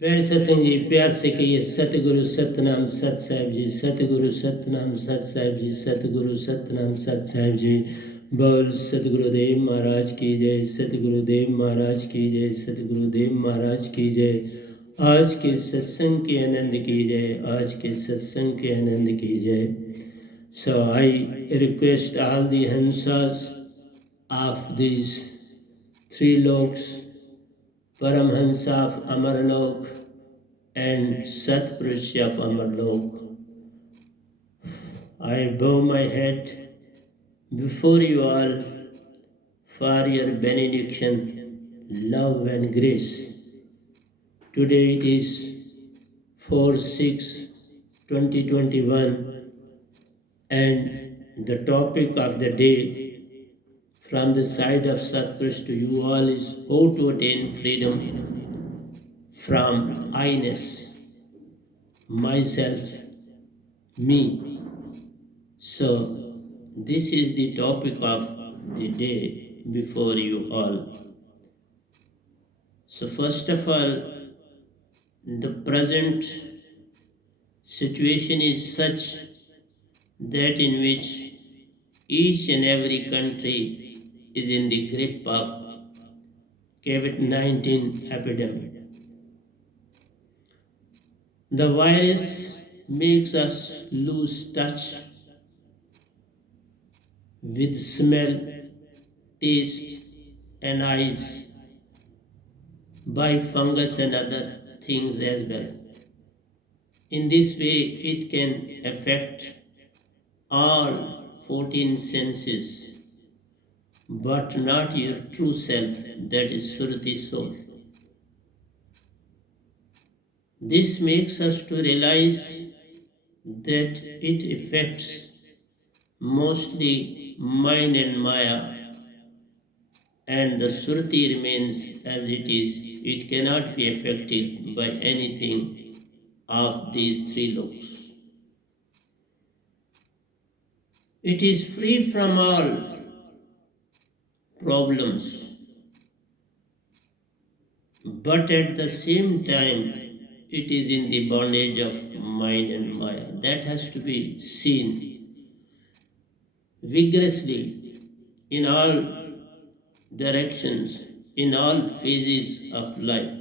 प्यारे सत्संग जी, प्यार से कहिए सतगुरु सतनाम सत साहिब जी, सतगुरु सतनाम सत साहिब जी, सतगुरु सतनाम सत साहिब जी। बोल सतगुरुदेव महाराज की जय, सतगुरुदेव महाराज की जय, सतगुरुदेव महाराज की जय। आज के सत्संग के आनंद की जय, आज के सत्संग के आनंद की जय। So I request all the Hansas of these three loks, Paramhansa of Amarlok and Satpurush of Amarlok. I bow my head before you all for your benediction, love and grace. Today is 4/6/2021 and the topic of the day from the side of Satpurush to you all is how to attain freedom from I-ness, myself, me. So this is the topic of the day before you all. So first of all, the present situation is such that in which each and every country is in the grip of COVID-19 epidemic. The virus makes us lose touch with smell, taste and eyes by fungus and other things as well. In this way, it can affect all 14 senses, but not your true self, that is Suruti soul. This makes us to realize that it affects mostly mind and Maya, and the Suruti remains as it is. It cannot be affected by anything of these three loks. It is free from all problems, but at the same time, it is in the bondage of mind and Maya. That has to be seen vigorously in all directions, in all phases of life.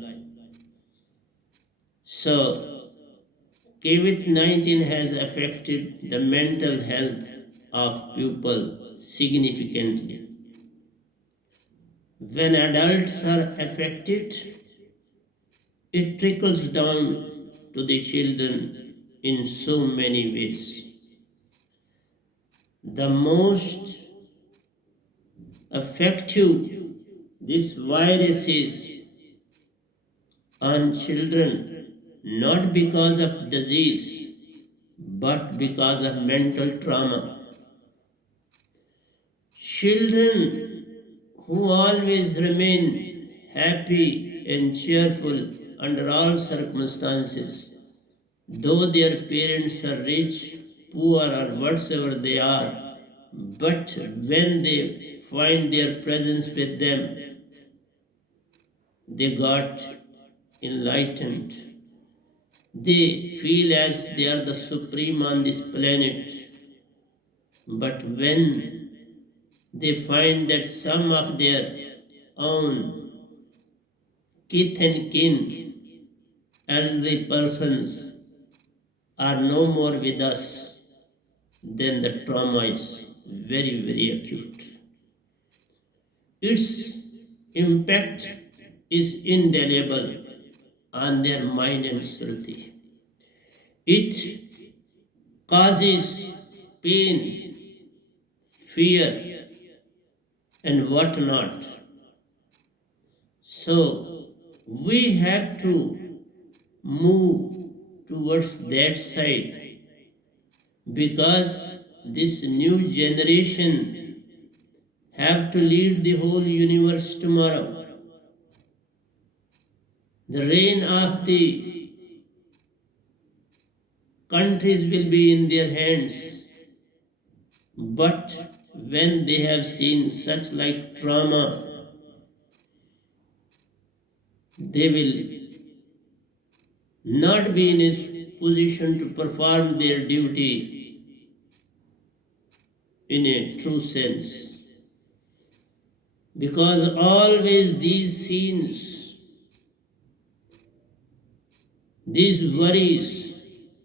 So, COVID-19 has affected the mental health of people significantly. When adults are affected, it trickles down to the children in so many ways. The most effective this virus is on children, not because of disease, but because of mental trauma. Children who always remain happy and cheerful under all circumstances, though their parents are rich, poor, or whatsoever they are, but when they find their presence with them, they got enlightened. They feel as they are the supreme on this planet. But when they find that some of their own kith and kin, elderly persons, are no more with us, then the trauma is very, very acute. Its impact is indelible on their mind and Shruti. It causes pain, fear, and whatnot. So we have to move towards that side because this new generation have to lead the whole universe tomorrow. The reign of the countries will be in their hands, but when they have seen such like trauma, they will not be in a position to perform their duty in a true sense. Because always these scenes, these worries,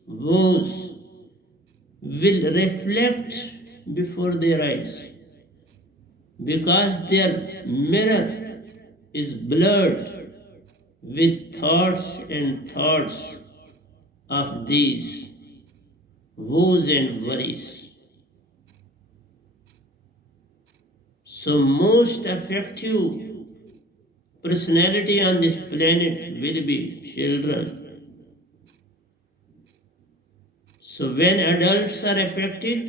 woes will reflect before their eyes, because their mirror is blurred with thoughts and thoughts of these woes and worries. So most effective personality on this planet will be children. So when adults are affected,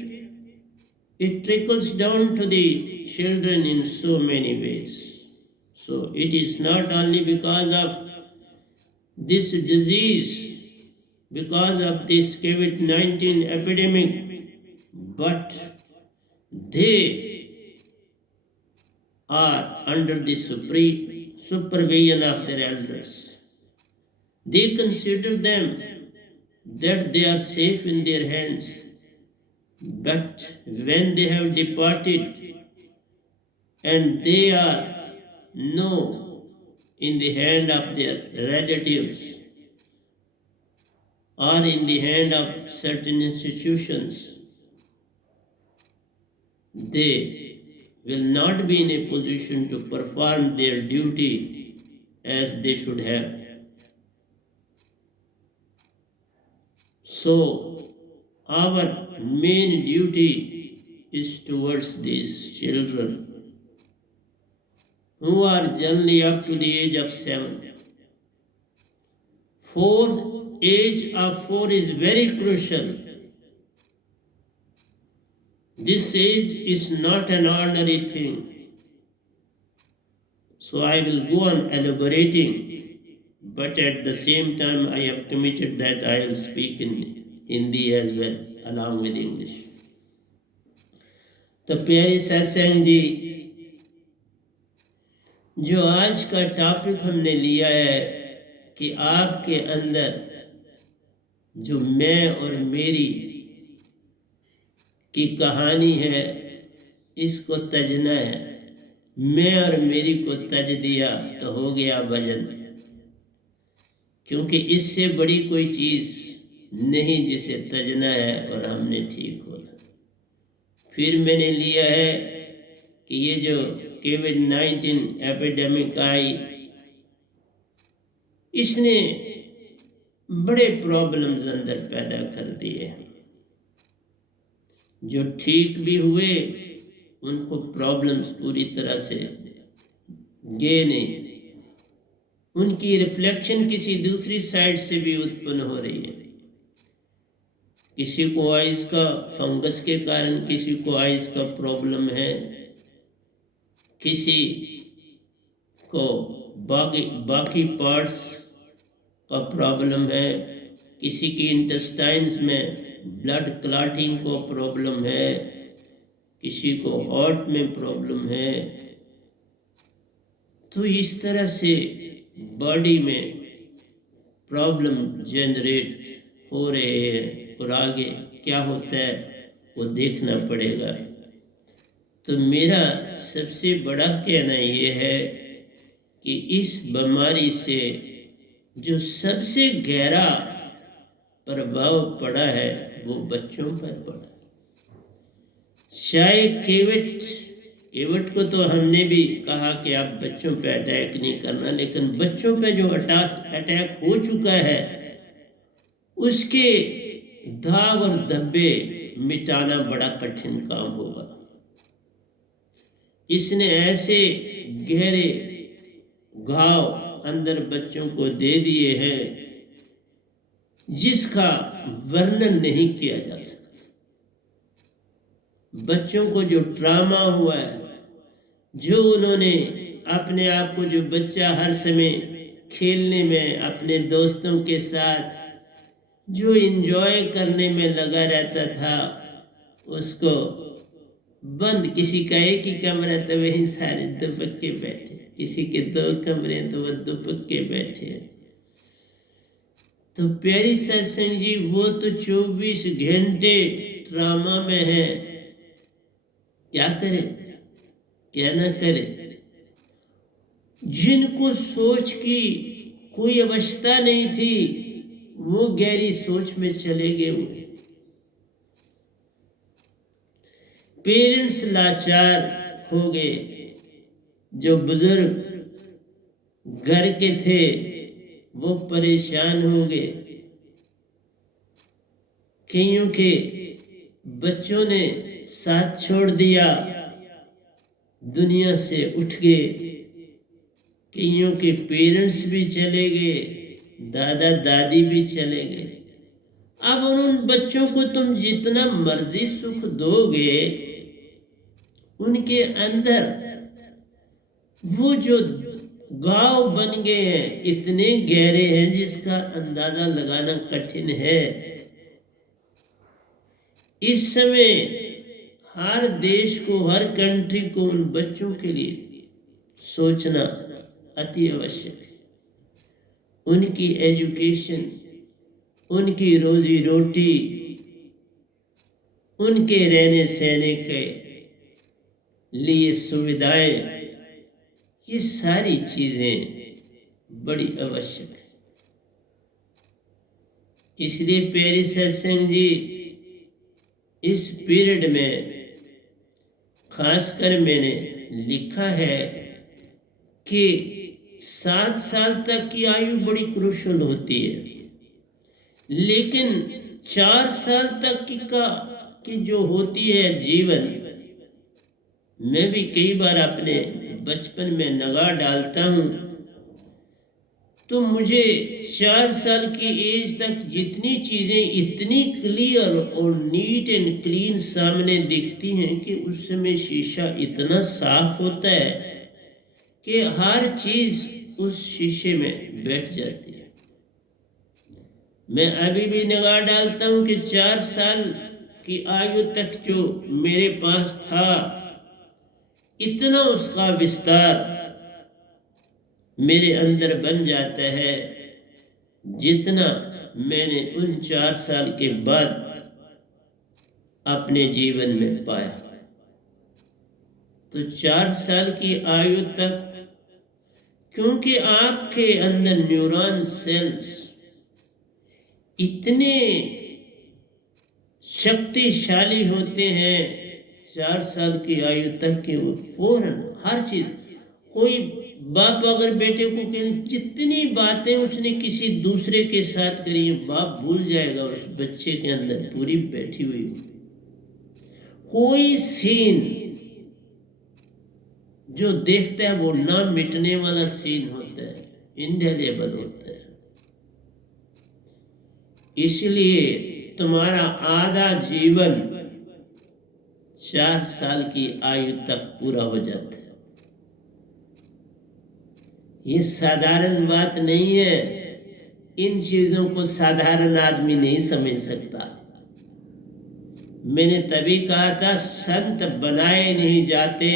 it trickles down to the children in so many ways. So it is not only because of this disease, because of this COVID-19 epidemic, but they are under the supervision of their elders. They consider them that they are safe in their hands, but when they have departed and they are no in the hand of their relatives or in the hand of certain institutions, they will not be in a position to perform their duty as they should have. So our main duty is towards these children who are generally up to the age of 7. Age of 4 is very crucial. This age is not an ordinary thing. So I will go on elaborating, but at the same time I have committed that I will speak in Hindi as well, along with English. तो प्यारी सत्संग जी, जो आज का टॉपिक हमने लिया है कि आपके अंदर जो मैं और मेरी की कहानी है, इसको तजना है। मैं और मेरी को तज दिया तो हो गया भजन, क्योंकि इससे बड़ी कोई चीज़ नहीं जिसे तजना है और हमने ठीक होना। फिर मैंने लिया है कि ये जो COVID-19 एपिडेमिक आई, इसने बड़े प्रॉब्लम्स अंदर पैदा कर दिए हैं। जो ठीक भी हुए उनको प्रॉब्लम्स पूरी तरह से गए नहीं, उनकी रिफ्लेक्शन किसी दूसरी साइड से भी उत्पन्न हो रही है। किसी को आइस का फंगस के कारण, किसी को आइस का प्रॉब्लम है, किसी को बाकी पार्ट्स का प्रॉब्लम है, किसी की इंटेस्टाइन्स में ब्लड क्लॉटिंग को प्रॉब्लम है, किसी को हार्ट में प्रॉब्लम है। तो इस तरह से बॉडी में प्रॉब्लम जनरेट हो रहे हैं और आगे क्या होता है वो देखना पड़ेगा। तो मेरा सबसे बड़ा कहना ये है कि इस बीमारी से जो सबसे गहरा प्रभाव पड़ा है वो बच्चों पर पड़ा। चाहे केवट को तो हमने भी कहा कि आप बच्चों पे अटैक नहीं करना, लेकिन बच्चों पे जो अटैक हो चुका है उसके दाग और धब्बे मिटाना बड़ा कठिन काम होगा। इसने ऐसे गहरे घाव अंदर बच्चों को दे दिए हैं जिसका वर्णन नहीं किया जा सकता। बच्चों को जो ट्रामा हुआ है, जो उन्होंने अपने आप को, जो बच्चा हर समय खेलने में अपने दोस्तों के साथ जो एंजॉय करने में लगा रहता था, उसको बंद, किसी का एक ही कमरा तो वहीं सारे दुपक के बैठे, किसी के 2 कमरे तो वह दुपक के बैठे। तो तो प्यारी सत्संग जी, वो तो 24 घंटे ड्रामा में है। क्या करे, क्या ना करे। जिनको सोच की कोई अवस्था नहीं थी, वो गहरी सोच में चले गए। पेरेंट्स लाचार हो गए। जो बुजुर्ग घर के थे वो परेशान हो गए। कईयों के बच्चों ने साथ छोड़ दिया, दुनिया से उठ गए। कईयों के पेरेंट्स भी चले गए, दादा दादी भी चले गए। अब उन बच्चों को तुम जितना मर्जी सुख दोगे, उनके अंदर वो जो गांव बन गए हैं इतने गहरे हैं जिसका अंदाजा लगाना कठिन है। इस समय हर देश को, हर कंट्री को उन बच्चों के लिए सोचना अति आवश्यक है। उनकी एजुकेशन, उनकी रोजी रोटी, उनके रहने सहने के लिए सुविधाएं, ये सारी चीजें बड़ी आवश्यक है। इसलिए प्यारे सत्संग जी, इस पीरियड में खासकर मैंने लिखा है कि 7 साल तक की आयु बड़ी क्रूशल होती है, लेकिन 4 साल तक की जो होती है जीवन, मैं भी कई बार अपने बचपन में नगाह डालता हूँ तो मुझे 4 साल की एज तक जितनी चीज़ें इतनी क्लियर और नीट एंड क्लीन सामने दिखती हैं कि उस समय शीशा इतना साफ होता है कि हर चीज़ उस शीशे में बैठ जाती है। मैं अभी भी निगाह डालता हूँ कि 4 साल की आयु तक जो मेरे पास था, इतना उसका विस्तार मेरे अंदर बन जाता है जितना मैंने उन 4 साल के बाद अपने जीवन में पाया। तो 4 साल की आयु तक, क्योंकि आपके अंदर न्यूरॉन सेल्स इतने शक्तिशाली होते हैं 4 साल की आयु तक कि वो फौरन हर चीज, कोई बाप अगर बेटे को कहे जितनी बातें उसने किसी दूसरे के साथ करी है, बाप भूल जाएगा, उस बच्चे के अंदर पूरी बैठी हुई। कोई सीन जो देखता है वो ना मिटने वाला सीन होता है, इंडेलेबल होता है। इसलिए तुम्हारा आधा जीवन 4 साल की आयु तक पूरा हो जाता है। ये साधारण बात नहीं है। इन चीजों को साधारण आदमी नहीं समझ सकता। मैंने तभी कहा था, संत बनाए नहीं जाते,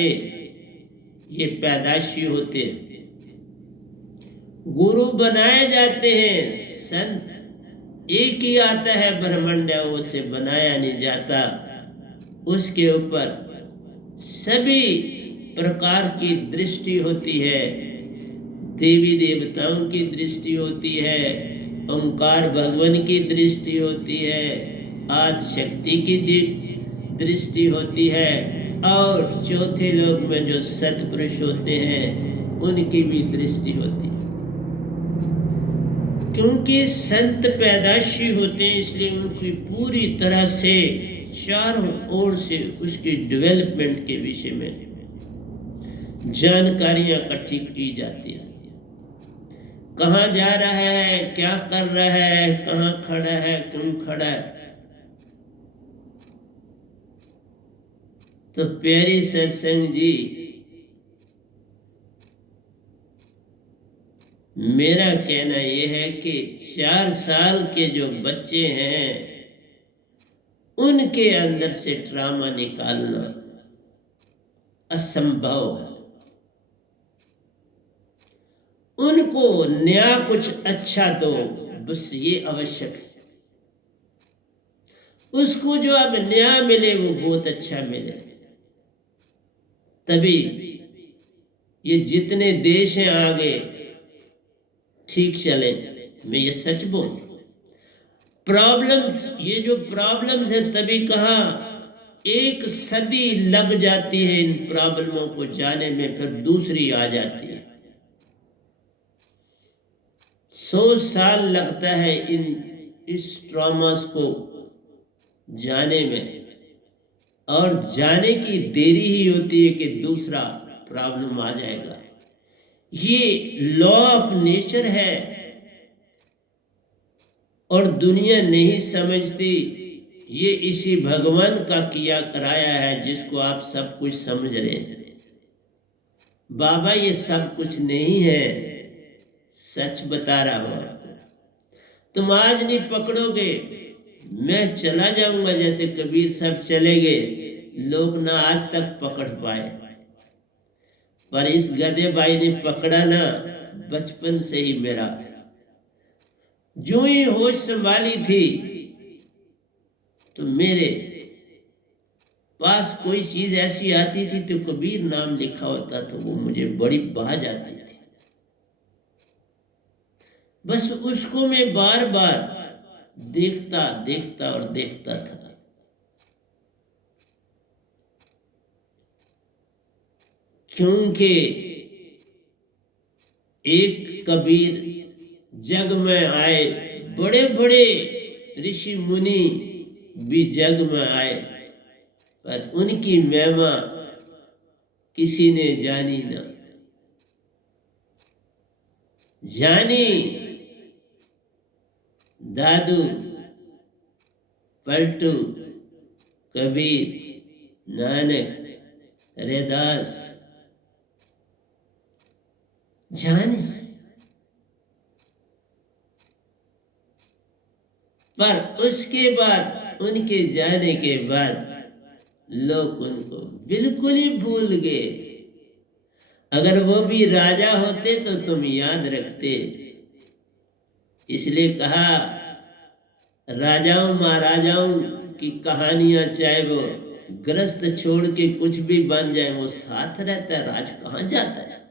ये पैदाशी होते हैं। गुरु बनाए जाते हैं, संत एक ही आता है ब्रह्मांड, उसे बनाया नहीं जाता। उसके ऊपर सभी प्रकार की दृष्टि होती है, देवी देवताओं की दृष्टि होती है, ओंकार भगवान की दृष्टि होती है, आदि शक्ति की दृष्टि होती है, और चौथे लोक में जो सत्पुरुष होते हैं उनकी भी दृष्टि होती है। क्योंकि संत पैदाशी होते हैं, इसलिए उनकी पूरी तरह से चारों ओर से उसकी डेवलपमेंट के विषय में जानकारियां इकट्ठी की जाती है। कहाँ जा रहा है, क्या कर रहा है, कहाँ खड़ा है, क्यों खड़ा है। तो प्यारी सत्संग जी, मेरा कहना यह है कि 4 साल के जो बच्चे हैं उनके अंदर से ड्रामा निकालना असंभव है। उनको नया कुछ अच्छा दो, बस ये आवश्यक है। उसको जो अब नया मिले वो बहुत अच्छा मिले, तभी ये जितने देश हैं आगे ठीक चले। मैं ये सच बोल, प्रॉब्लम्स, ये जो प्रॉब्लम्स है, तभी कहा 1 सदी लग जाती है इन प्रॉब्लमों को जाने में, फिर दूसरी आ जाती है। 100 साल लगता है इस ट्रॉमास को जाने में, और जाने की देरी ही होती है कि दूसरा प्रॉब्लम आ जाएगा। ये लॉ ऑफ नेचर है और दुनिया नहीं समझती। ये इसी भगवान का किया कराया है जिसको आप सब कुछ समझ रहे हैं। बाबा ये सब कुछ नहीं है, सच बता रहा हूं आपको। तुम आज नहीं पकड़ोगे, मैं चला जाऊंगा जैसे कबीर साहब चले गए, लोग ना आज तक पकड़ पाए, पर इस गधे भाई ने पकड़ा ना बचपन से ही। मेरा जो ही होश संभाली थी तो मेरे पास कोई चीज ऐसी आती थी तो कबीर नाम लिखा होता तो वो मुझे बड़ी भा जाती थी। बस उसको मैं बार बार देखता देखता और देखता था। क्योंकि एक कबीर जग में आए, बड़े बड़े ऋषि मुनि भी जग में आए, पर उनकी महिमा किसी ने जानी ना। जानी दादू, पलटू, कबीर, नानक, रैदास, जाने, पर उसके बाद, उनके जाने के बाद लोग उनको बिल्कुल ही भूल गए। अगर वो भी राजा होते तो तुम याद रखते। इसलिए कहा राजाओं महाराजाओं की कहानियां, चाहे वो ग्रस्त छोड़ के कुछ भी बन जाए, वो साथ रहता है, राज कहां जाता है।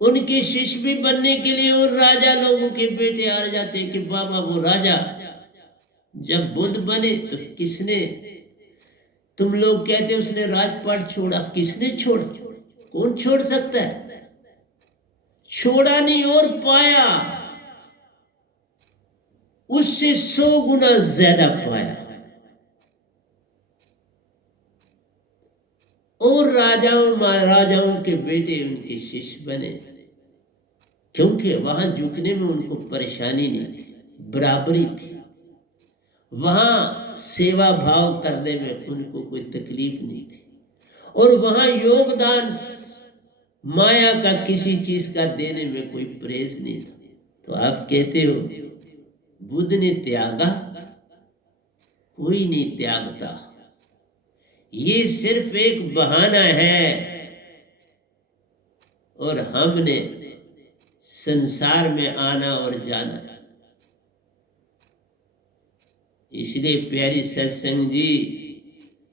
उनके शिष्य भी बनने के लिए और राजा लोगों के बेटे आ जाते कि बाबा वो राजा। जब बुद्ध बने तो किसने, तुम लोग कहते उसने राजपाट छोड़ा, किसने छोड़ा? कौन छोड़ सकता है? छोड़ा नहीं और पाया, उससे 100 गुना ज्यादा पाया। और राजाओं महाराजाओं के बेटे उनके शिष्य बने, क्योंकि वहां झुकने में उनको परेशानी नहीं थी, बराबरी थी। वहां सेवा भाव करने में उनको कोई तकलीफ नहीं थी, और वहां योगदान माया का किसी चीज का देने में कोई परहेज नहीं था। तो आप कहते हो बुद्ध ने त्यागा? कोई नहीं त्यागता, ये सिर्फ एक बहाना है, और हमने संसार में आना और जाना। इसलिए प्यारी सत्संग जी,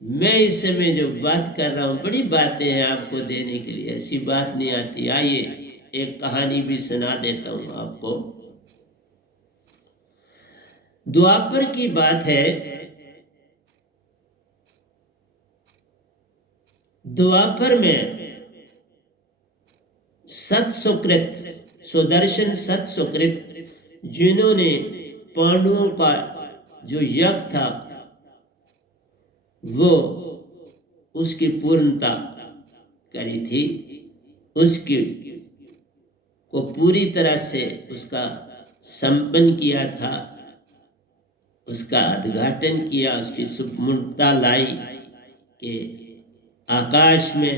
मैं इस समय जो बात कर रहा हूं, बड़ी बातें हैं आपको देने के लिए, ऐसी बात नहीं आती। आइए एक कहानी भी सुना देता हूं आपको। द्वापर की बात है। द्वापर में सत सुकृत, सुदर्शन सत सुकृत, जिन्होंने पांडवों का जो यज्ञ था वो उसकी पूर्णता करी थी, उसकी को पूरी तरह से उसका संपन्न किया था, उसका उद्घाटन किया, उसकी सुपूर्णता लाई कि आकाश में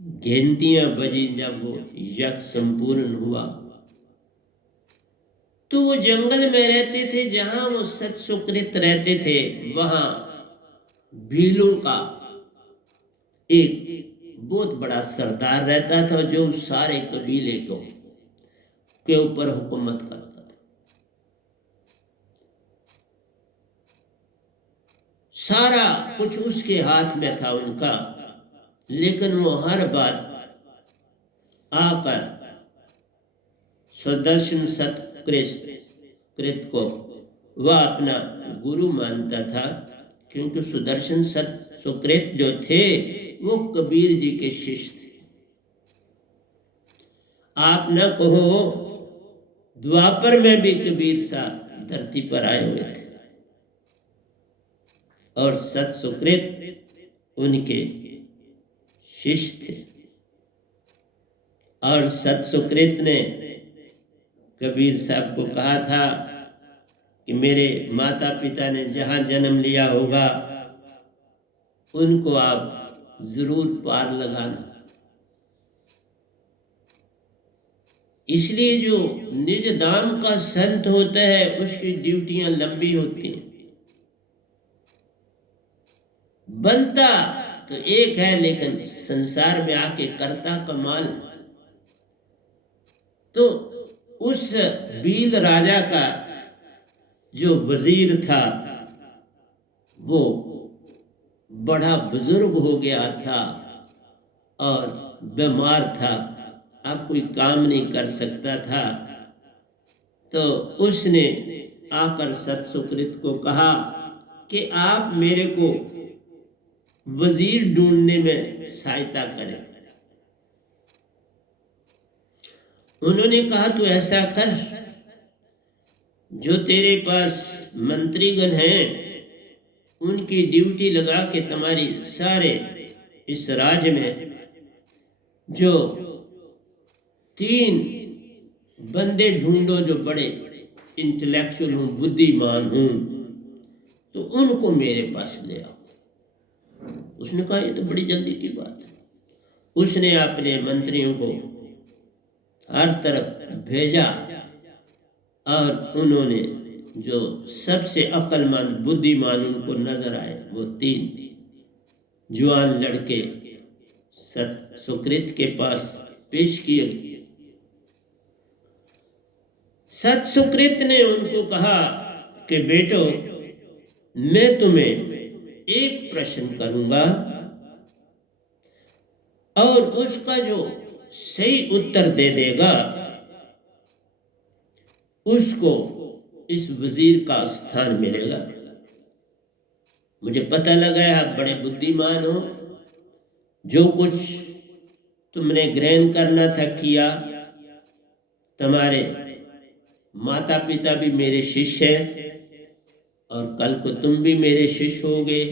घंटियां बजी जब वो यज्ञ संपूर्ण हुआ। तो वो जंगल में रहते थे, जहां वो सत सुकृत रहते थे, वहां भीलों का एक बहुत बड़ा सरदार रहता था, जो सारे कबीले को के ऊपर हुकूमत करता था। सारा कुछ उसके हाथ में था उनका, लेकिन वो हर बात आकर सुदर्शन सतकृत को वह अपना गुरु मानता था, क्योंकि सुदर्शन सुकृत जो थे वो कबीर जी के शिष्य थे। आप न कहो, द्वापर में भी कबीर साहब धरती पर आए हुए थे और सत सुकृत उनके शिष्य थे। और सत सुकृत ने कबीर साहब को कहा था कि मेरे माता पिता ने जहाँ जन्म लिया होगा उनको आप जरूर पार लगाना। इसलिए जो निज धाम का संत होता है उसकी ड्यूटियां लंबी होती हैं। बनता तो एक है, लेकिन संसार में आके करता कमाल। तो उस भील राजा का जो वजीर था वो बड़ा बुजुर्ग हो गया था और बीमार था, अब कोई काम नहीं कर सकता था। तो उसने आकर सत सुकृत को कहा कि आप मेरे को वजीर ढूंढने में सहायता करें। उन्होंने कहा तू ऐसा कर, जो तेरे पास मंत्रीगण हैं उनकी ड्यूटी लगा के तुम्हारी सारे इस राज्य में जो 3 बंदे ढूंढो जो बड़े इंटेलेक्चुअल हूं, बुद्धिमान हूं, तो उनको मेरे पास ले आओ। उसने कहा ये तो बड़ी जल्दी की बात है। उसने अपने मंत्रियों को हर तरफ भेजा और उन्होंने जो सबसे अक्लमंद बुद्धिमान उनको नजर आए वो 3 जवान लड़के सत सुकृत के पास पेश किए। सत सुकृत ने उनको कहा कि बेटो, मैं तुम्हें एक प्रश्न करूंगा और उसका जो सही उत्तर दे देगा उसको इस वजीर का स्थान मिलेगा। मुझे पता लगा है आप बड़े बुद्धिमान हो, जो कुछ तुमने ग्रहण करना था किया, तुम्हारे माता पिता भी मेरे शिष्य हैं और कल को तुम भी मेरे शिष्य होगे,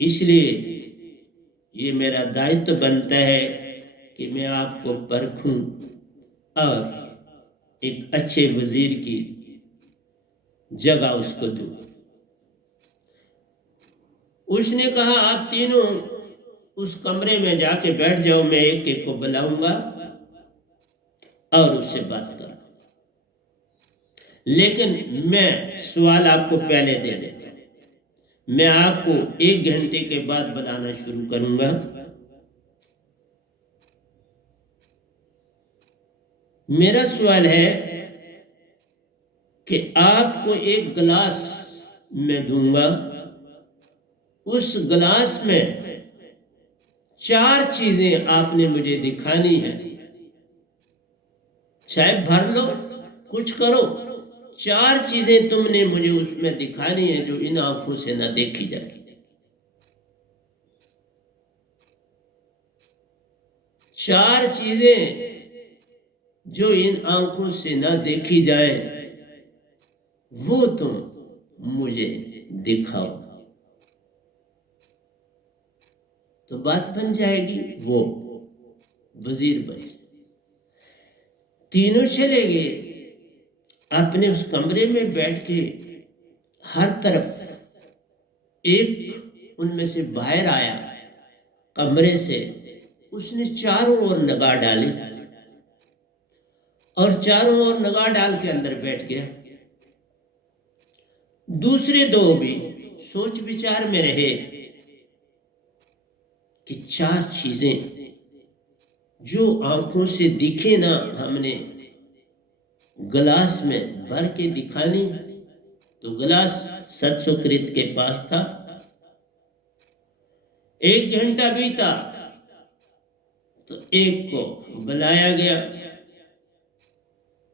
इसलिए ये मेरा दायित्व बनता है कि मैं आपको परखूं और एक अच्छे वजीर की जगह उसको दूं। उसने कहा आप तीनों उस कमरे में जाके बैठ जाओ, मैं एक एक को बुलाऊंगा और उससे बात करूं, लेकिन मैं सवाल आपको पहले दे देता हूं। मैं आपको 1 घंटे के बाद बुलाना शुरू करूंगा। मेरा सवाल है कि आपको एक गिलास मैं दूंगा, उस गिलास में 4 चीजें आपने मुझे दिखानी है, चाहे भर लो कुछ करो, 4 चीजें तुमने मुझे उसमें दिखानी है जो इन आंखों से ना देखी जाए। 4 चीजें जो इन आंखों से ना देखी जाए वो तुम मुझे दिखाओ, तो बात बन जाएगी। वो वजीर बन जाए। तीनों चले गए अपने उस कमरे में बैठ के, हर तरफ एक उनमें से बाहर आया कमरे से, उसने चारों ओर निगाह डाली और चारों ओर निगाह डाल के अंदर बैठ गया। दूसरे 2 भी सोच विचार में रहे कि 4 चीजें जो आंखों से दिखे ना हमने गिलास में भर के दिखानी, तो गिलास सत्सुकृत के पास था। 1 घंटा बीता तो एक को बुलाया गया।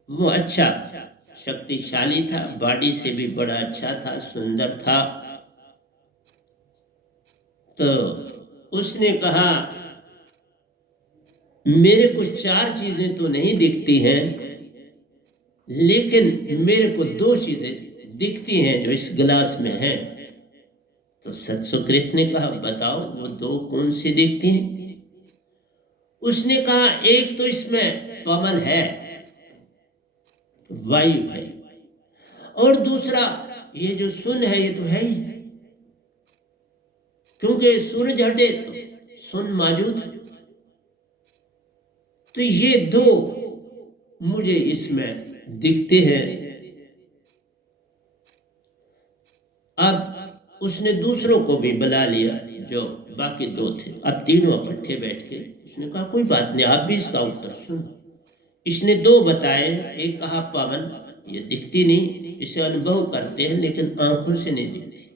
वो अच्छा शक्तिशाली था, बॉडी से भी बड़ा अच्छा था, सुंदर था। तो उसने कहा मेरे को 4 चीजें तो नहीं दिखती हैं, लेकिन मेरे को 2 चीजें दिखती हैं जो इस गिलास में हैं। तो सत्सुकृत ने कहा बताओ वो 2 कौन सी दिखती हैं? उसने कहा एक तो इसमें पवन है, वायु है, और दूसरा ये जो सुन है ये तो है ही, क्योंकि सूरज हटे तो सुन मौजूद है। तो ये 2 मुझे इसमें दिखते हैं। अब उसने दूसरों को भी बुला लिया जो बाकी 2 थे। अब तीनों इकट्ठे बैठ के उसने कहा कोई बात नहीं, आप भी इसका उत्तर सुनो। इसने 2 बताए। एक कहा पवन ये दिखती नहीं, इसे अनुभव करते हैं लेकिन आंखों से नहीं दिखती।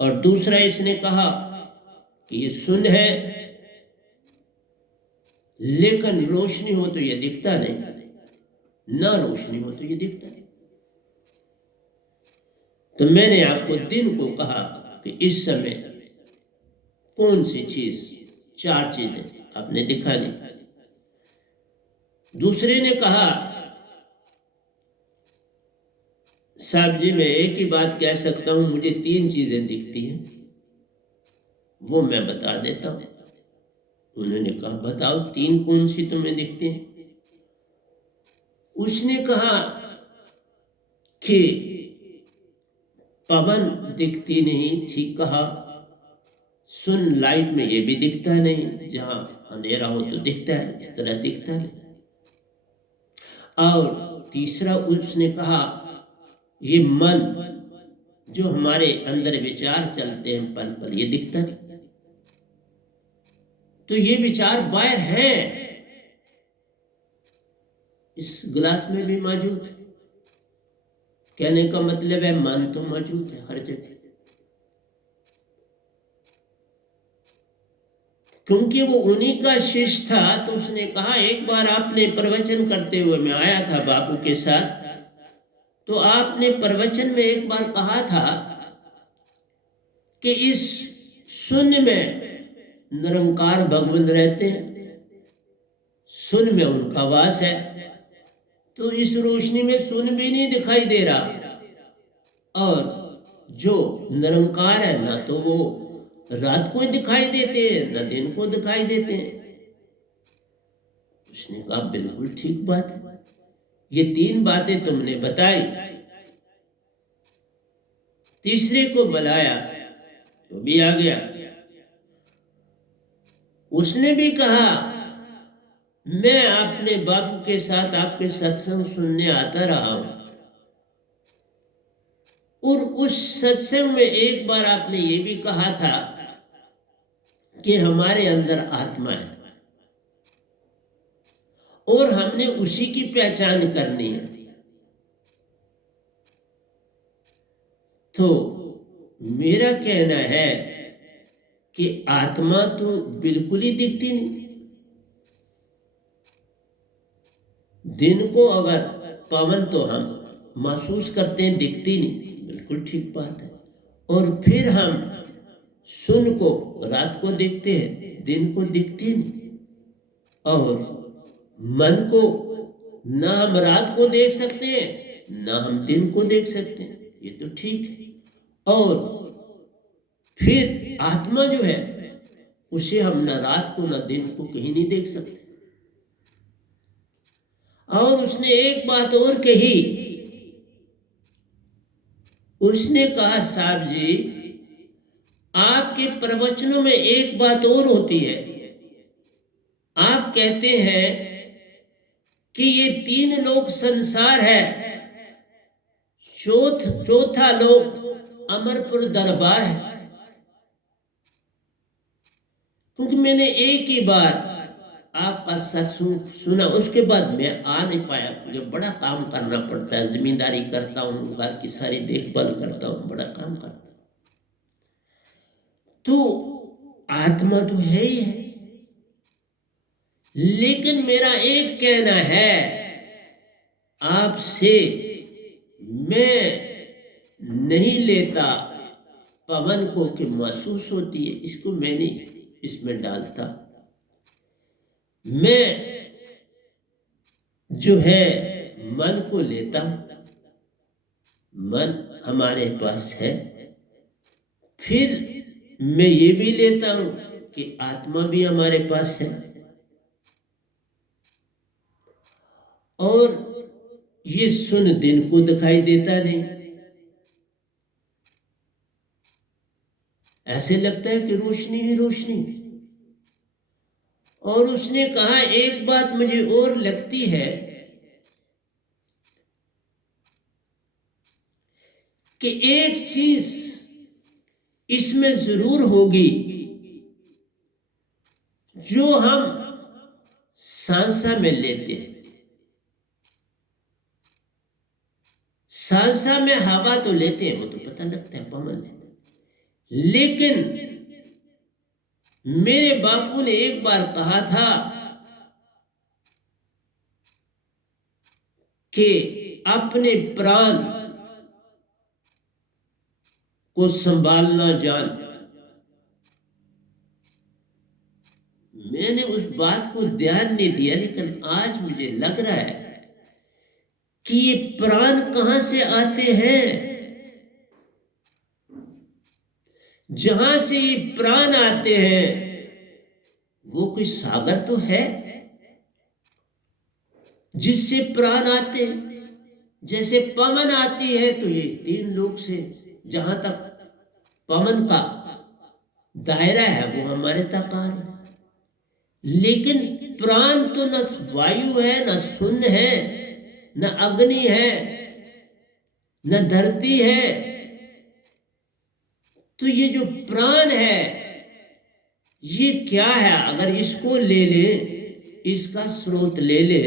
और दूसरा इसने कहा कि ये सुन है, लेकिन रोशनी हो तो ये दिखता नहीं, ना रोशनी हो तो ये दिखता नहीं। तो मैंने आपको दिन को कहा कि इस समय कौन सी चीज, 4 चीजें आपने दिखा नहीं। दूसरे ने कहा साहब जी मैं एक ही बात कह सकता हूं, मुझे 3 चीजें दिखती हैं, वो मैं बता देता हूं। उन्होंने कहा बताओ 3 कौन सी तुम्हें दिखती हैं? उसने कहा कि पवन दिखती नहीं, ठीक कहा। सुन लाइट में ये भी दिखता नहीं, जहां अंधेरा हो तो दिखता है, इस तरह दिखता नहीं। और तीसरा उसने कहा ये मन जो हमारे अंदर विचार चलते हैं पल पल, ये दिखता नहीं। तो ये विचार बाहर हैं, इस गिलास में भी मौजूद है। कहने का मतलब है मन तो मौजूद है हर जगह, क्योंकि वो उन्हीं का शिष्य था। तो उसने कहा एक बार आपने प्रवचन करते हुए, मैं आया था बापू के साथ, तो आपने प्रवचन में एक बार कहा था कि इस शून्य में निरंकार भगवान रहते हैं, शून्य में उनका वास है। तो इस रोशनी में शून्य भी नहीं दिखाई दे रहा, और जो निरंकार है ना तो वो रात को दिखाई देते हैं ना दिन को दिखाई देते हैं। उसने कहा बिल्कुल ठीक बात है, ये 3 बातें तुमने बताई। तीसरे को बुलाया तो भी आ गया। उसने भी कहा मैं अपने बापू के साथ आपके सत्संग सुनने आता रहा हूं, और उस सत्संग में एक बार आपने ये भी कहा था कि हमारे अंदर आत्मा है और हमने उसी की पहचान करनी है। तो मेरा कहना है कि आत्मा तो बिल्कुल ही दिखती नहीं। दिन को अगर पवन तो हम महसूस करते हैं, दिखती नहीं, बिल्कुल ठीक बात है। और फिर हम सुन को रात को देखते हैं, दिन को दिखती नहीं। और मन को ना हम रात को देख सकते हैं ना हम दिन को देख सकते हैं, ये तो ठीक है। और फिर आत्मा जो है उसे हम ना रात को ना दिन को कहीं नहीं देख सकते। और उसने एक बात और कही, उसने कहा साहब जी आपके प्रवचनों में एक बात और होती है, आप कहते हैं कि ये 3 लोक संसार है, चौथा लोक अमरपुर दरबार है। क्योंकि मैंने एक ही बार आपका सत्संग सुना, उसके बाद मैं आ नहीं पाया, मुझे बड़ा काम करना पड़ता है, जिम्मेदारी करता हूँ, घर की सारी देखभाल करता हूँ, बड़ा काम करता हूँ। तो आत्मा तो है ही है, लेकिन मेरा एक कहना है आपसे, मैं नहीं लेता पवन को कि महसूस होती है, इसको मैं नहीं इसमें डालता। मैं जो है मन को लेता, मन हमारे पास है। फिर मैं ये भी लेता हूं कि आत्मा भी हमारे पास है, और ये सुन दिन को दिखाई देता नहीं, ऐसे लगता है कि रोशनी ही रोशनी। और उसने कहा एक बात मुझे और लगती है कि एक चीज इसमें जरूर होगी जो हम सांसा में लेते हैं। सांसा में हवा तो लेते हैं, वो तो पता लगता है, पवन लेते हैं। लेकिन मेरे बापू ने एक बार कहा था कि अपने प्राण को संभालना जान। मैंने उस बात को ध्यान नहीं दिया, लेकिन आज मुझे लग रहा है कि ये प्राण कहां से आते हैं। जहां से ये प्राण आते हैं वो कोई सागर तो है जिससे प्राण आते हैं। जैसे पवन आती है तो ये तीन लोक से, जहां तक पवन का दायरा है वो हमारे तक आ रहा है। लेकिन प्राण तो न वायु है, न शून्य है, न अग्नि है, न धरती है। तो ये जो प्राण है ये क्या है? अगर इसको ले ले, इसका स्रोत ले ले,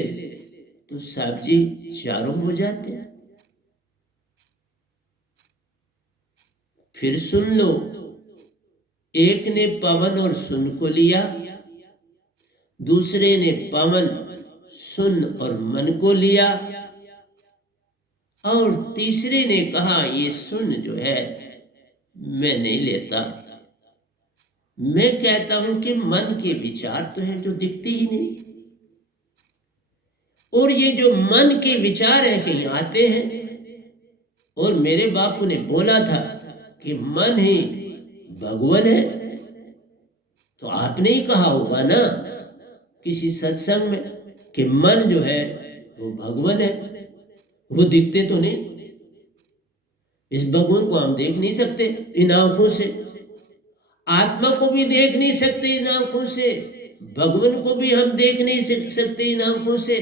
तो साहब जी चारों हो जाते हैं। फिर सुन लो, एक ने पवन और सुन को लिया, दूसरे ने पवन सुन और मन को लिया, और तीसरे ने कहा ये सुन जो है मैं नहीं लेता। मैं कहता हूं कि मन के विचार तो हैं जो दिखते ही नहीं, और ये जो मन के विचार हैं कहीं आते हैं। और मेरे बापू ने बोला था कि मन ही भगवान है, तो आपने ही कहा होगा ना किसी सत्संग में कि मन जो है वो भगवान है। वो दिखते तो नहीं, इस भगवान को हम देख नहीं सकते इन आंखों से, आत्मा को भी देख नहीं सकते इन आंखों से, भगवान को भी हम देख नहीं सकते इन आंखों से,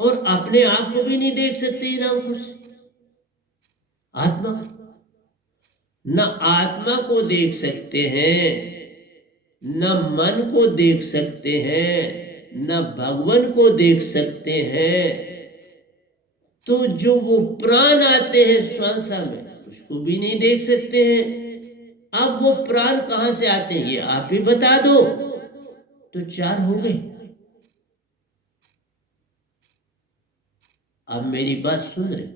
और अपने आप को भी नहीं देख सकते इन आंखों से। आत्मा न आत्मा को देख सकते हैं, न मन को देख सकते हैं, न भगवान को देख सकते हैं। तो जो वो प्राण आते हैं श्वासा में उसको भी नहीं देख सकते हैं। अब वो प्राण कहां से आते हैं ये आप ही बता दो, तो चार हो गए। अब मेरी बात सुन रहे?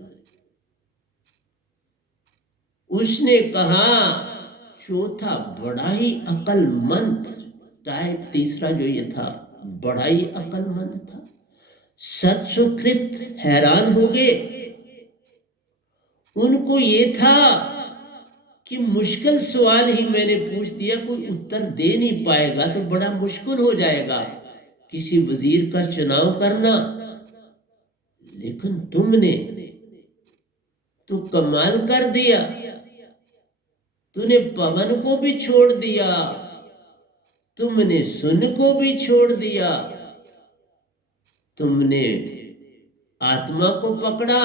उसने कहा चौथा बड़ा ही अकलमंद, टाइप तीसरा जो ये था बड़ा ही अकलमंद था। सत्सुकृत हैरान हो गए। उनको ये था कि मुश्किल सवाल ही मैंने पूछ दिया, कोई उत्तर दे नहीं पाएगा तो बड़ा मुश्किल हो जाएगा किसी वजीर का चुनाव करना। लेकिन तुमने तो कमाल कर दिया, तूने पवन को भी छोड़ दिया, तुमने सुन को भी छोड़ दिया, तुमने आत्मा को पकड़ा,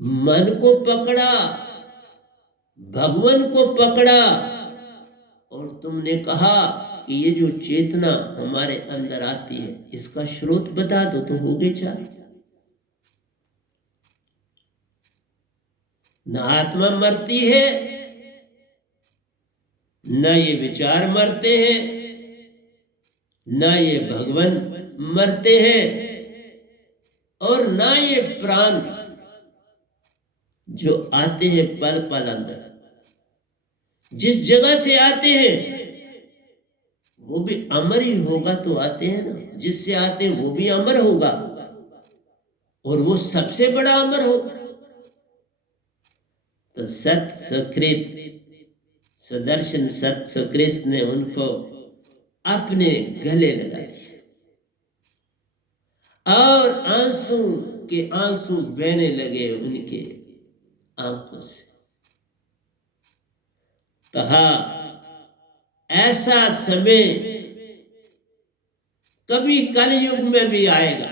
मन को पकड़ा, भगवान को पकड़ा, और तुमने कहा कि ये जो चेतना हमारे अंदर आती है इसका स्रोत बता दो, तो हो गए चार। न आत्मा मरती है, न ये विचार मरते हैं, न ये भगवान मरते हैं, और न ये प्राण जो आते हैं पल पल अंदर, जिस जगह से आते हैं वो भी अमर ही होगा। तो आते हैं ना, जिससे आते हैं वो भी अमर होगा, और वो सबसे बड़ा अमर होगा। तो सत सुकृत सुदर्शन सत सुकृत ने उनको अपने गले लगा दिया, और आंसू के आंसू बहने लगे उनके आंखों से। कहा ऐसा समय कभी कलयुग में भी आएगा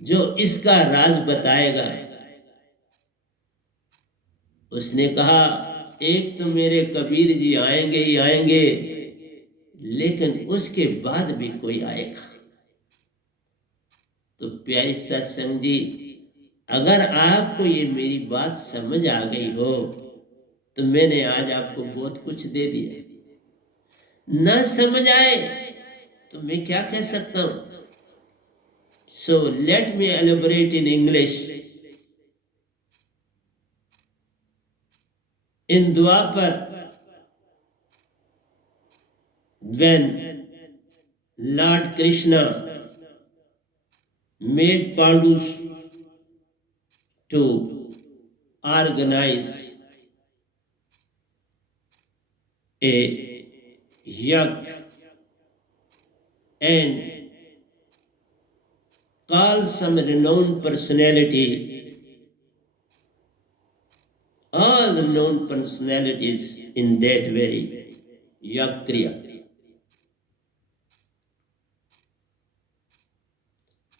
जो इसका राज बताएगा। उसने कहा एक तो मेरे कबीर जी आएंगे ही आएंगे, लेकिन उसके बाद भी कोई आएगा। तो प्यारी सत्संग जी, अगर आपको ये मेरी बात समझ आ गई हो तो मैंने आज आपको बहुत कुछ दे दिया। न समझ आए तो मैं क्या कह सकता हूं। So let me elaborate in English. In Dwapar, when Lord Krishna made Pandus to organize a yajna and call some renowned personality, all the known personalities in that very Yakriya.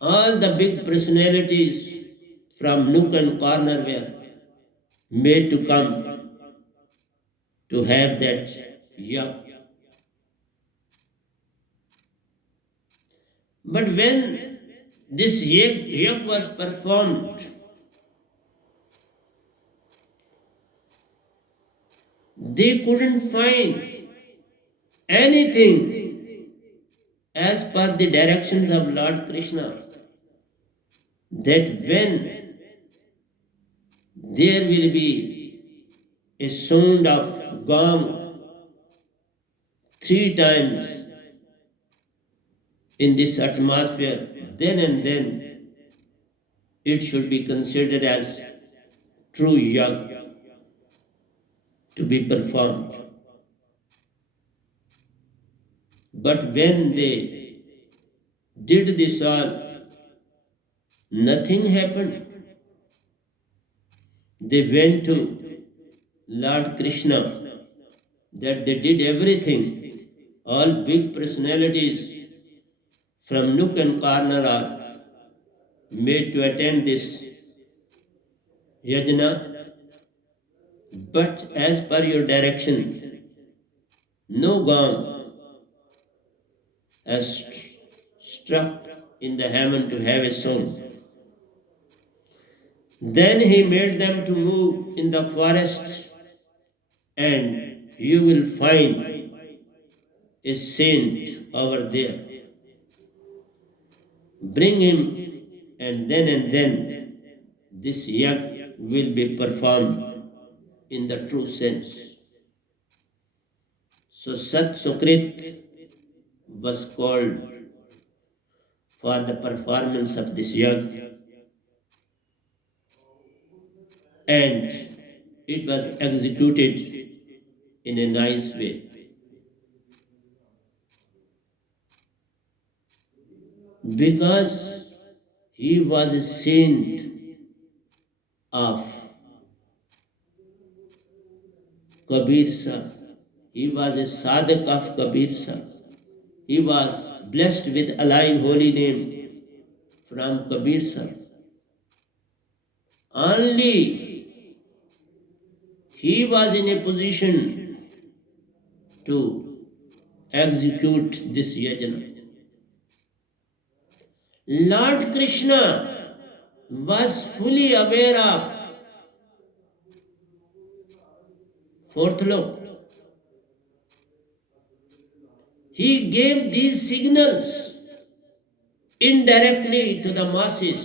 All the big personalities from nook and corner were made to come to have that yak. But when this yak was performed, they couldn't find anything as per the directions of Lord Krishna, that when there will be a sound of gong 3 times in this atmosphere, then and then it should be considered as true yajna to be performed. But when they did this all, nothing happened. They went to Lord Krishna, that they did everything. All big personalities from nook and corner are made to attend this yajna, but as per your direction, no gong has struck in the heaven to have a song. Then he made them to move in the forests, and you will find a saint over there. Bring him, and then this yajna will be performed in the true sense. So Sat Sukrit was called for the performance of this yajna, and it was executed in a nice way. Because he was a saint of Kabir Sahib. He was a sadhak of Kabir Sahib. He was blessed with alive holy name from Kabir Sahib. Only he was in a position to execute this yajna. Lord Krishna was fully aware of fourth law. He gave these signals indirectly to the masses,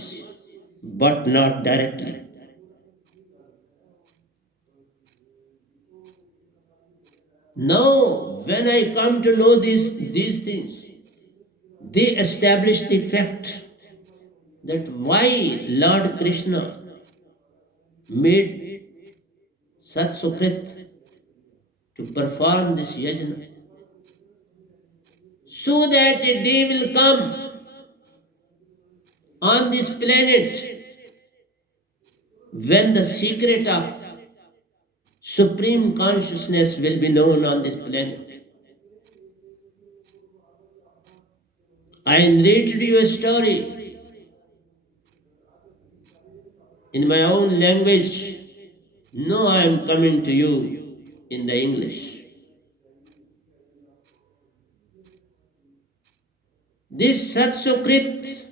but not directly. Now, when I come to know these things, they establish the fact that why Lord Krishna made Sat Sukrit to perform this yajna, so that a day will come on this planet when the secret of supreme consciousness will be known on this planet. I narrated you a story in my own language. Now I am coming to you in the English. This Satsukrit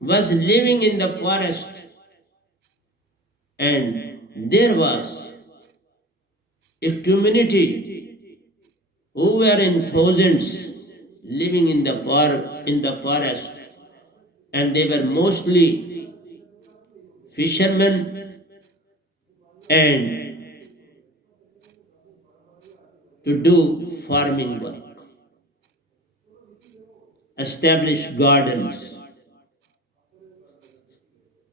was living in the forest, and there was a community who were in thousands living in the forest, and they were mostly fishermen and to do farming work, establish gardens.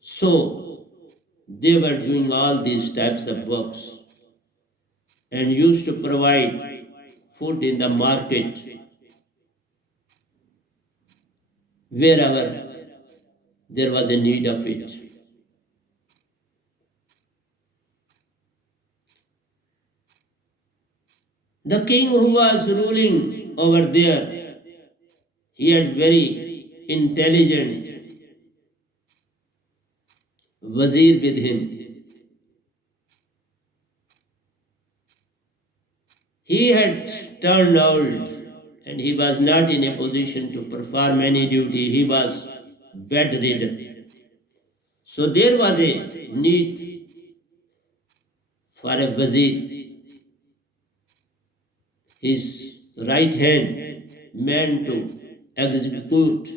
So they were doing all these types of works and used to provide food in the market wherever there was a need of it. The king who was ruling over there, he had very intelligent wazir with him. He had turned old and he was not in a position to perform any duty. He was bedridden. So there was a need for a wazir, his right hand man to execute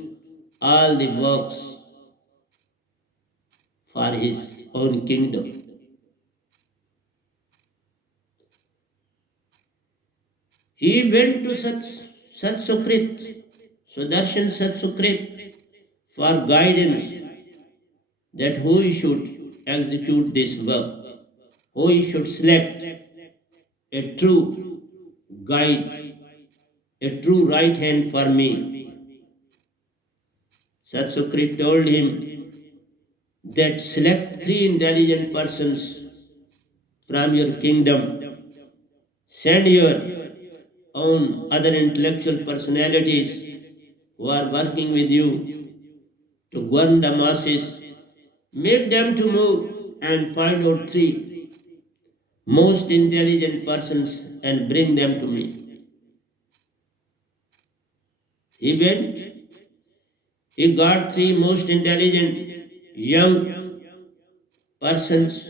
all the works for his own kingdom. He went to Satsukrit, Sudarshan Satsukrit, for guidance that who he should execute this work, who he should select a true guide, a true right hand for me. Satsukrit told him that select 3 intelligent persons from your kingdom, send your own other intellectual personalities who are working with you to govern the masses, make them to move and find out 3 most intelligent persons and bring them to me. He went, he got 3 most intelligent young persons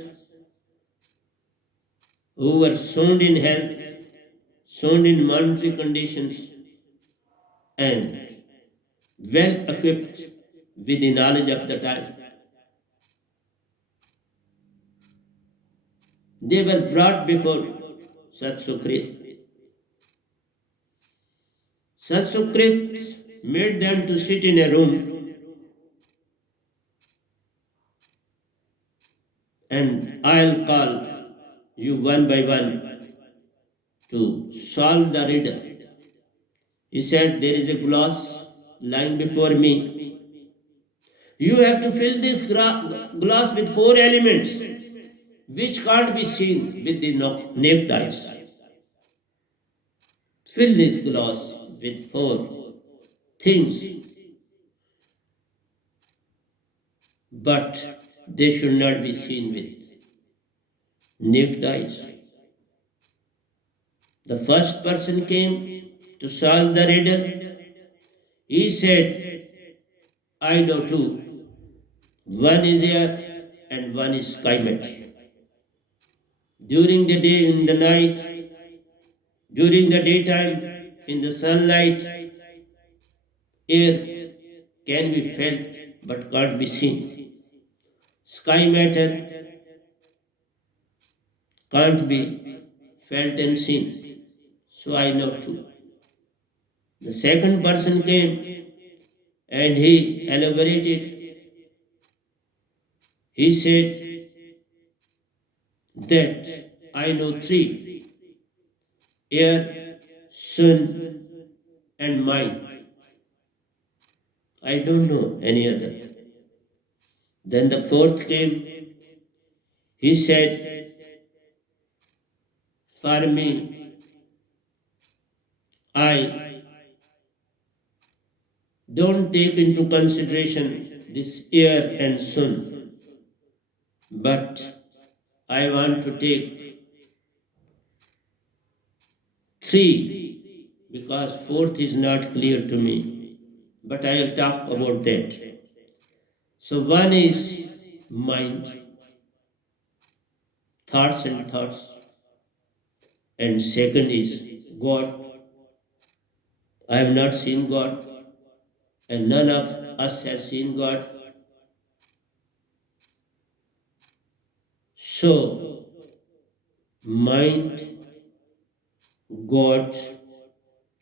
who were sound in health, sound in monetary conditions, and well equipped with the knowledge of the time. They were brought before Satsukrit. Satsukrit made them to sit in a room, and I'll call you one by one to solve the riddle. He said, there is a glass lying before me. You have to fill this glass with 4 elements which can't be seen with the naked eyes. Fill this glass with 4 things, but they should not be seen with naked eyes. The first person came to solve the riddle. He said, I know two. One is air and one is skymet. During the day, in the night, during the daytime, in the sunlight, air can be felt but can't be seen. Sky matter can't be felt and seen. So I know too. The second person came and he elaborated. He said that I know three: air, sun, and mind. I don't know any other. Then the fourth came. He said, for me, I don't take into consideration this air and sun, but I want to take three because fourth is not clear to me. But I will talk about that. So one is mind, thoughts, and second is God. I have not seen God, and none of us has seen God. So mind, God,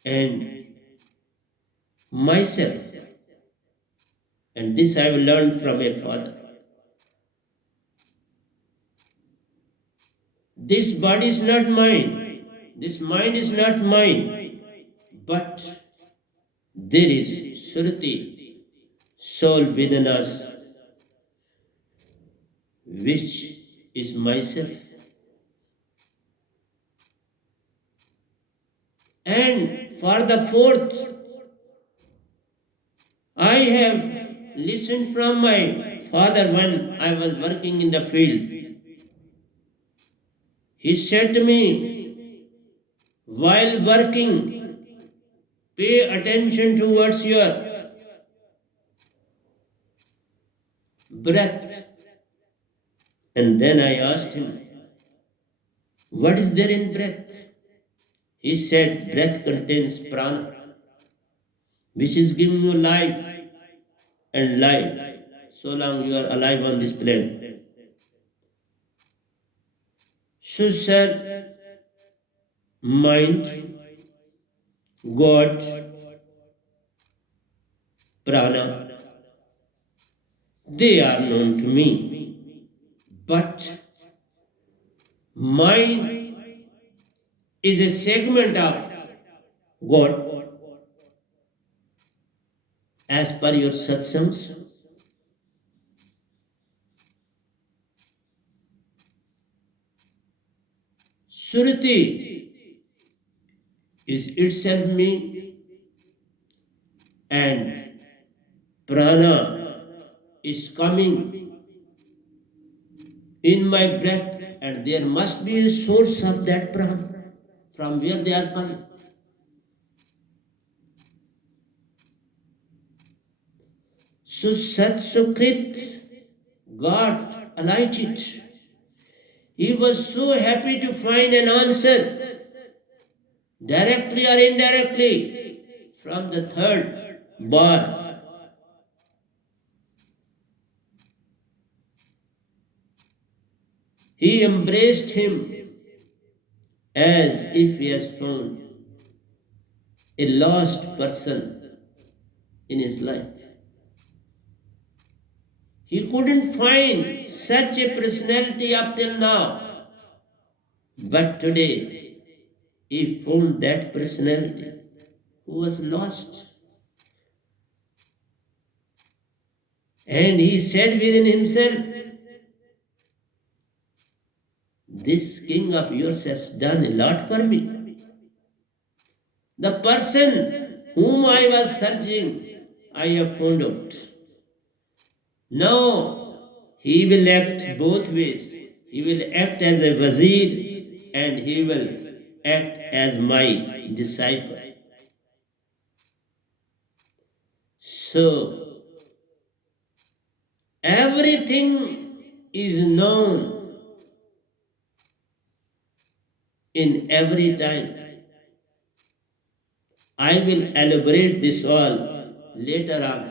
and myself. And this I have learned from a father. This body is not mine. This mind is not mine. But there is Suruti, soul within us, which is myself. And for the fourth, I have listened from my father when I was working in the field. He said to me, while working, pay attention towards your breath. And then I asked him, what is there in breath? He said, breath contains prana, which is giving you life and life so long you are alive on this planet. So, sir, mind, God, prana, they are known to me. But mind is a segment of God as per your satsangs. Suruti is itself me and prana is coming in my breath and there must be a source of that prana from where they are coming. So Sat Sukrit, God alighted. He was so happy to find an answer, directly or indirectly, from the third boy. He embraced him as if he has found a lost person in his life. He couldn't find such a personality up till now. But today, he found that personality who was lost. And he said within himself, this king of yours has done a lot for me. The person whom I was searching, I have found out. Now he will act both ways. He will act as a wazir and he will act as my disciple. So, everything is known in every time. I will elaborate this all later on.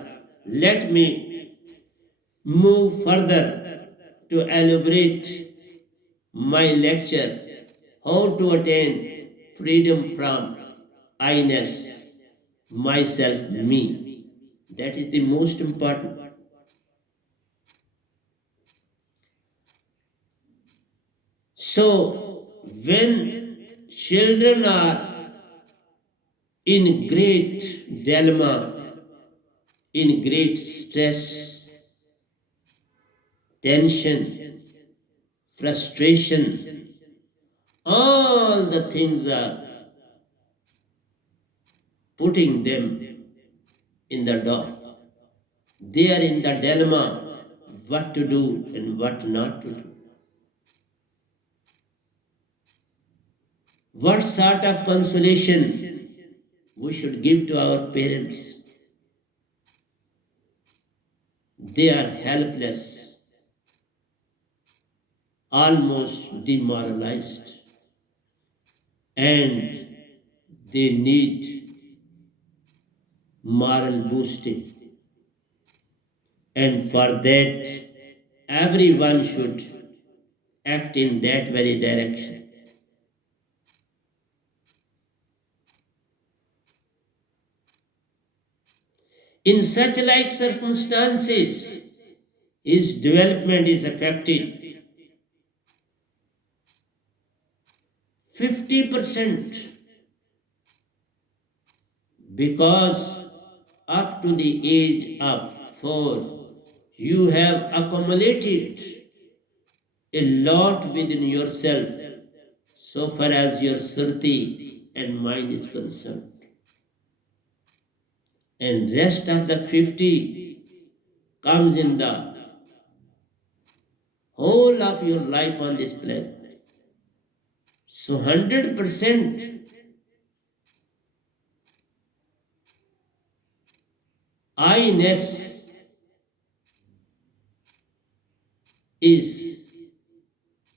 Let me move further to elaborate my lecture, how to attain freedom from I-ness, myself, me. That is the most important. So, when children are in great dilemma, in great stress, tension, frustration, all the things are putting them in the dark. They are in the dilemma what to do and what not to do. What sort of consolation we should give to our parents? They are helpless, almost demoralized, and they need moral boosting. And for that, everyone should act in that very direction. In such like circumstances, his development is affected 50% because up to the age of 4, you have accumulated a lot within yourself so far as your surti and mind is concerned. And rest of the 50 comes in the whole of your life on this planet. So 100% I-ness is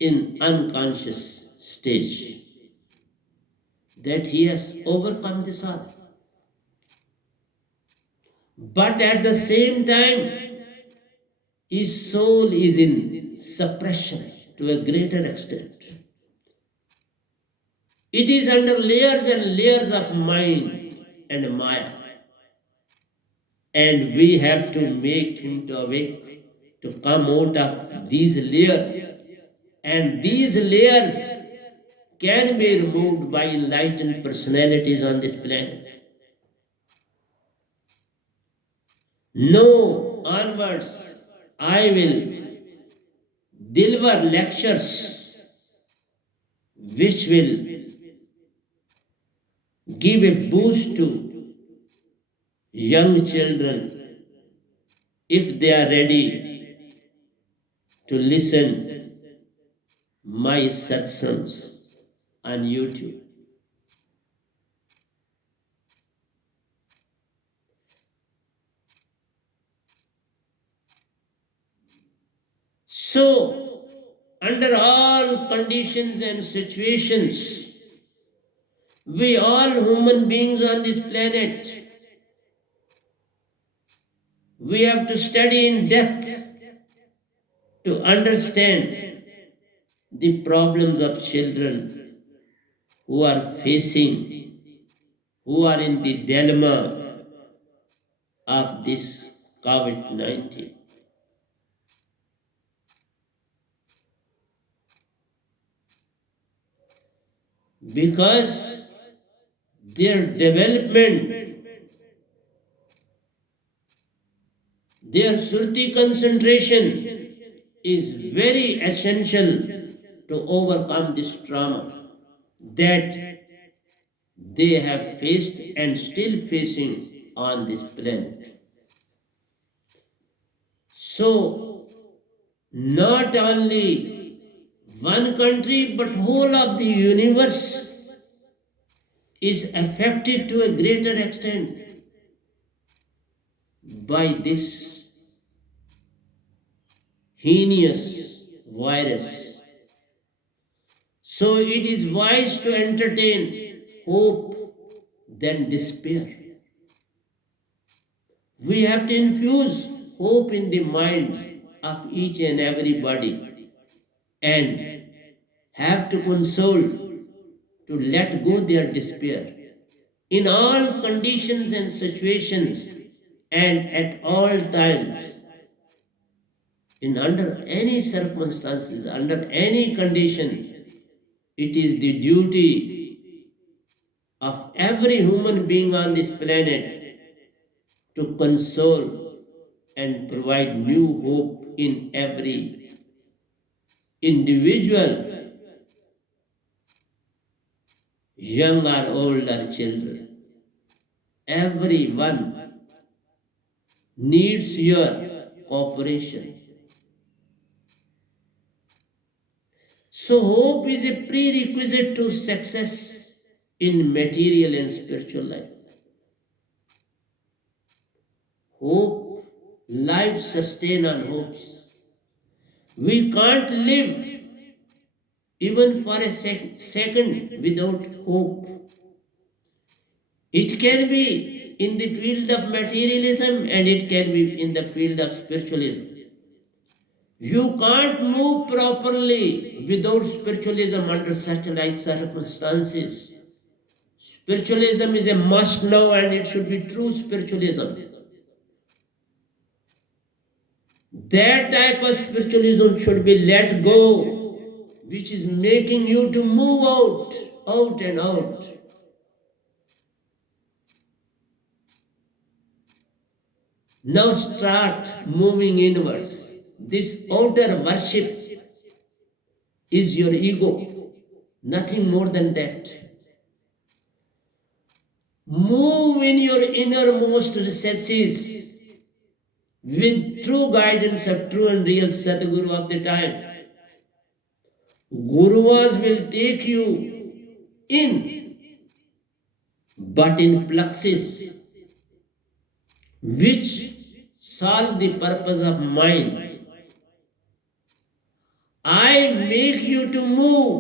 in unconscious stage, that he has overcome this all. But at the same time, his soul is in suppression to a greater extent. It is under layers and layers of mind and maya. And we have to make him to awake, to come out of these layers. And these layers can be removed by enlightened personalities on this planet. No, onwards, I will deliver lectures which will give a boost to young children if they are ready to listen my satsangs on YouTube. So, under all conditions and situations, we all human beings on this planet, we have to study in depth to understand the problems of children who are facing, who are in the dilemma of this COVID-19. Because their development, their surti concentration is very essential to overcome this trauma that they have faced and still facing on this planet. So, not only one country, but whole of the universe is affected to a greater extent by this heinous virus. So it is wise to entertain hope than despair. We have to infuse hope in the minds of each and everybody and have to console, to let go their despair in all conditions and situations and at all times, in under any circumstances, under any condition. It is the duty of every human being on this planet to console and provide new hope in every individual, young or old or children. Everyone needs your cooperation. So hope is a prerequisite to success in material and spiritual life. Hope, life sustain on hopes. We can't live even for a second without hope. It can be in the field of materialism and it can be in the field of spiritualism. You can't move properly without spiritualism under such like circumstances. Spiritualism is a must now and it should be true spiritualism. That type of spiritualism should be let go, which is making you to move out and out. Now start moving inwards. This outer worship is your ego, nothing more than that. Move in your innermost recesses with true guidance of true and real Sadguru of the time. Gurus will take you in, but in fluxes which solve the purpose of mind. I make you to move